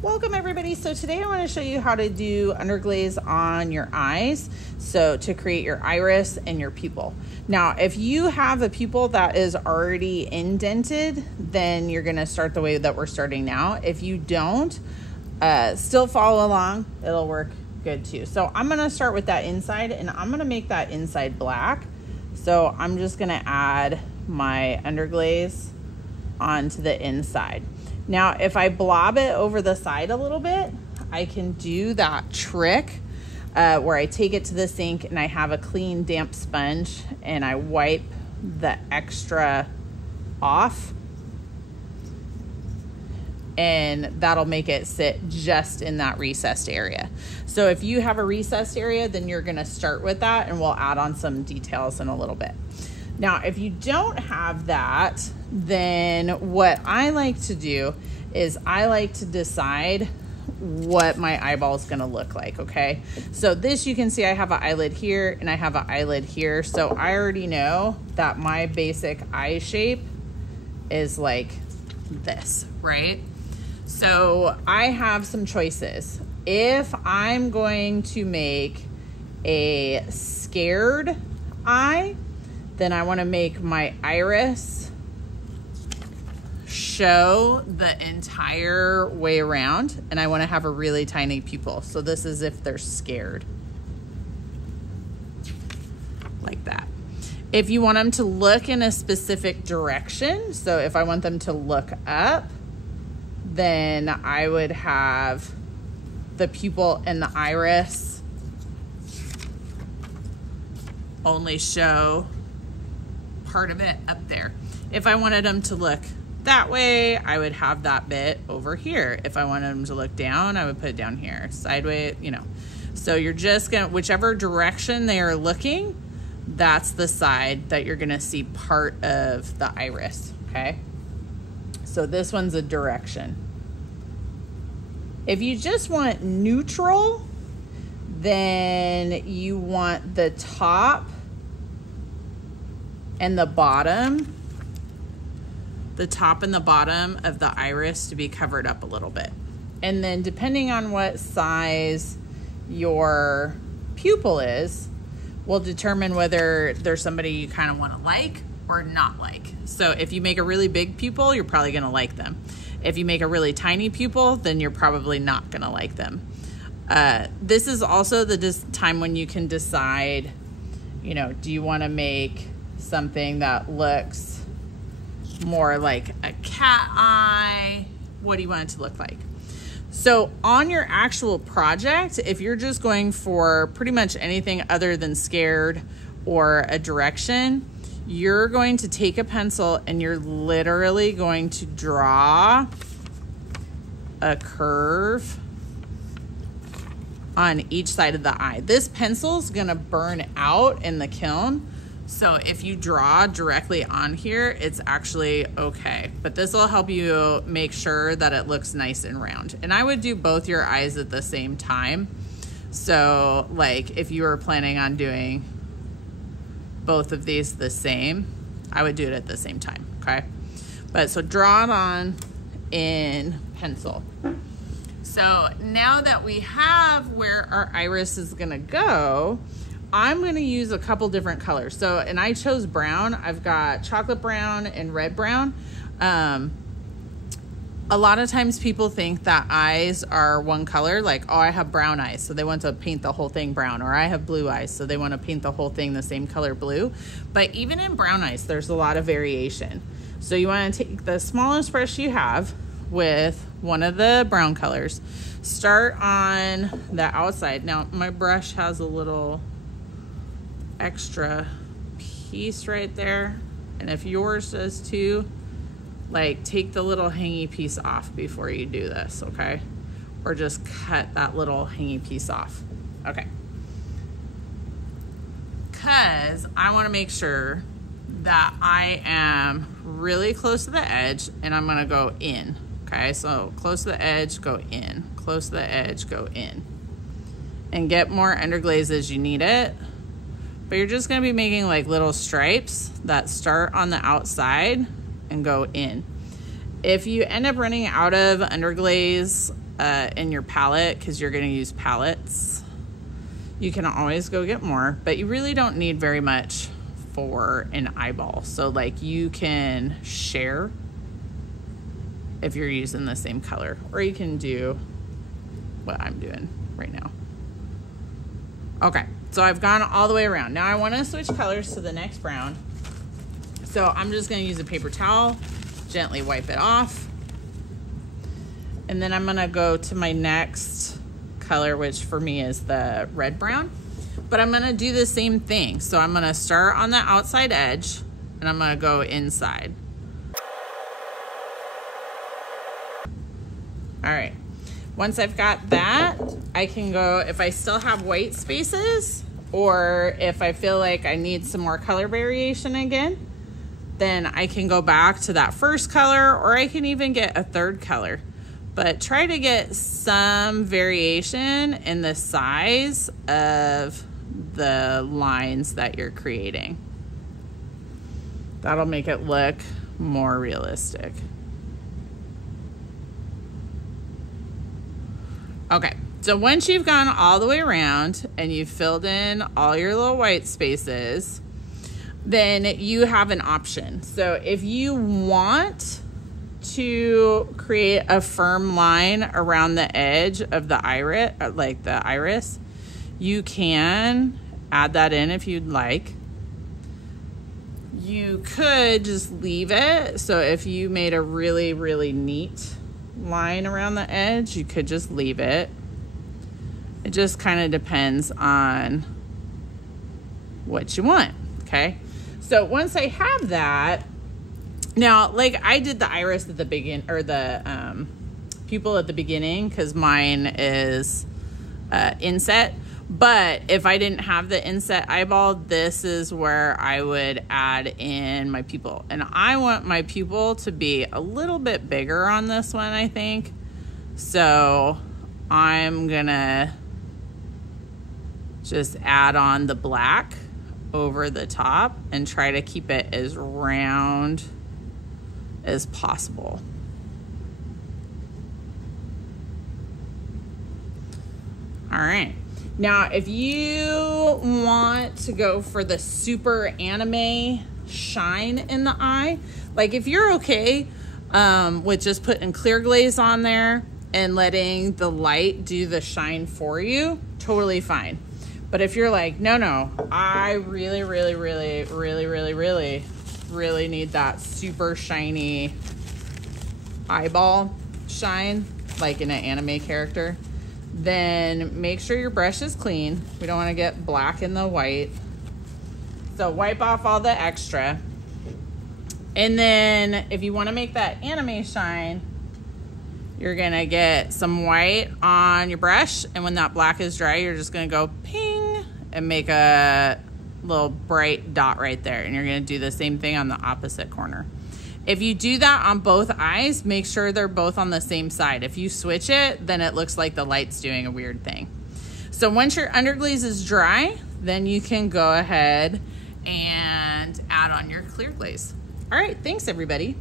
Welcome everybody. So today I want to show you how to do underglaze on your eyes. So to create your iris and your pupil. Now, if you have a pupil that is already indented, then you're going to start the way that we're starting now. If you don't, still follow along. It'll work good too. So I'm going to start with that inside and I'm going to make that inside black. So I'm just going to add my underglaze onto the inside. Now, if I blob it over the side a little bit, I can do that trick where I take it to the sink and I have a clean, damp sponge and I wipe the extra off. And that'll make it sit just in that recessed area. So if you have a recessed area, then you're gonna start with that and we'll add on some details in a little bit. Now, if you don't have that, then what I like to do is I like to decide what my eyeball is gonna look like, okay? So this, you can see I have an eyelid here and I have an eyelid here. So I already know that my basic eye shape is like this, right? So I have some choices. If I'm going to make a scared eye, then I want to make my iris show the entire way around, and I want to have a really tiny pupil. So this is if they're scared, like that. If you want them to look in a specific direction, so if I want them to look up, then I would have the pupil and the iris only show part of it up there. If I wanted them to look that way, I would have that bit over here. If I wanted them to look down, I would put it down here, sideways, you know. So you're just gonna, whichever direction they are looking, that's the side that you're gonna see part of the iris, okay? So this one's a direction. If you just want neutral, then you want the top and the bottom, the top and the bottom of the iris to be covered up a little bit. And then depending on what size your pupil is, will determine whether there's somebody you kind of want to like or not like. So if you make a really big pupil, you're probably going to like them. If you make a really tiny pupil, then you're probably not going to like them. This is also the time when you can decide, you know, do you want to make something that looks more like a cat eye? What do you want it to look like? So on your actual project, if you're just going for pretty much anything other than scared or a direction, you're going to take a pencil and you're literally going to draw a curve on each side of the eye. This pencil is gonna burn out in the kiln. So if you draw directly on here, it's actually okay. But this will help you make sure that it looks nice and round. And I would do both your eyes at the same time. So like if you were planning on doing both of these the same, I would do it at the same time, okay? But so draw it on in pencil. So now that we have where our iris is gonna go, I'm gonna use a couple different colors. So, and I chose brown. I've got chocolate brown and red brown. A lot of times people think that eyes are one color, like, oh, I have brown eyes, so they want to paint the whole thing brown, or I have blue eyes, so they want to paint the whole thing the same color blue. But even in brown eyes, there's a lot of variation. So you want to take the smallest brush you have with one of the brown colors, start on the outside. Now, my brush has a little extra piece right there, and if yours does too, like take the little hangy piece off before you do this, okay? Or just cut that little hangy piece off, okay? Because I want to make sure that I am really close to the edge and I'm gonna go in, okay? So close to the edge, go in, close to the edge, go in. And get more underglaze as you need it. But you're just gonna be making like little stripes that start on the outside and go in. If you end up running out of underglaze in your palette, because you're going to use palettes, you can always go get more, but you really don't need very much for an eyeball. So like you can share if you're using the same color, or you can do what I'm doing right now. Okay, so I've gone all the way around. Now I want to switch colors to the next brown. So I'm just going to use a paper towel, gently wipe it off. And then I'm going to go to my next color, which for me is the red brown. But I'm going to do the same thing. So I'm going to start on the outside edge and I'm going to go inside. All right. Once I've got that, I can go, if I still have white spaces, or if I feel like I need some more color variation again, then I can go back to that first color, or I can even get a third color. But try to get some variation in the size of the lines that you're creating. That'll make it look more realistic. Okay, so once you've gone all the way around and you've filled in all your little white spaces, then you have an option. So if you want to create a firm line around the edge of the iris, like the iris, you can add that in if you'd like. You could just leave it. So if you made a really, really neat line around the edge, you could just leave it. It just kind of depends on what you want, okay? So once I have that, now like I did the iris at the beginning, or the pupil at the beginning, because mine is inset. But if I didn't have the inset eyeball, this is where I would add in my pupil. And I want my pupil to be a little bit bigger on this one, I think. So I'm gonna just add on the black over the top and try to keep it as round as possible. All right. Now, if you want to go for the super anime shine in the eye, like if you're okay with just putting clear glaze on there and letting the light do the shine for you, totally fine. But if you're like, no, I really need that super shiny eyeball shine, like in an anime character, then make sure your brush is clean. We don't want to get black in the white. So wipe off all the extra. And then if you want to make that anime shine, you're going to get some white on your brush. And when that black is dry, you're just going to go ping and make a little bright dot right there. And you're going to do the same thing on the opposite corner. If you do that on both eyes, make sure they're both on the same side. If you switch it, then it looks like the light's doing a weird thing. So once your underglaze is dry, then you can go ahead and add on your clear glaze. All right, thanks everybody.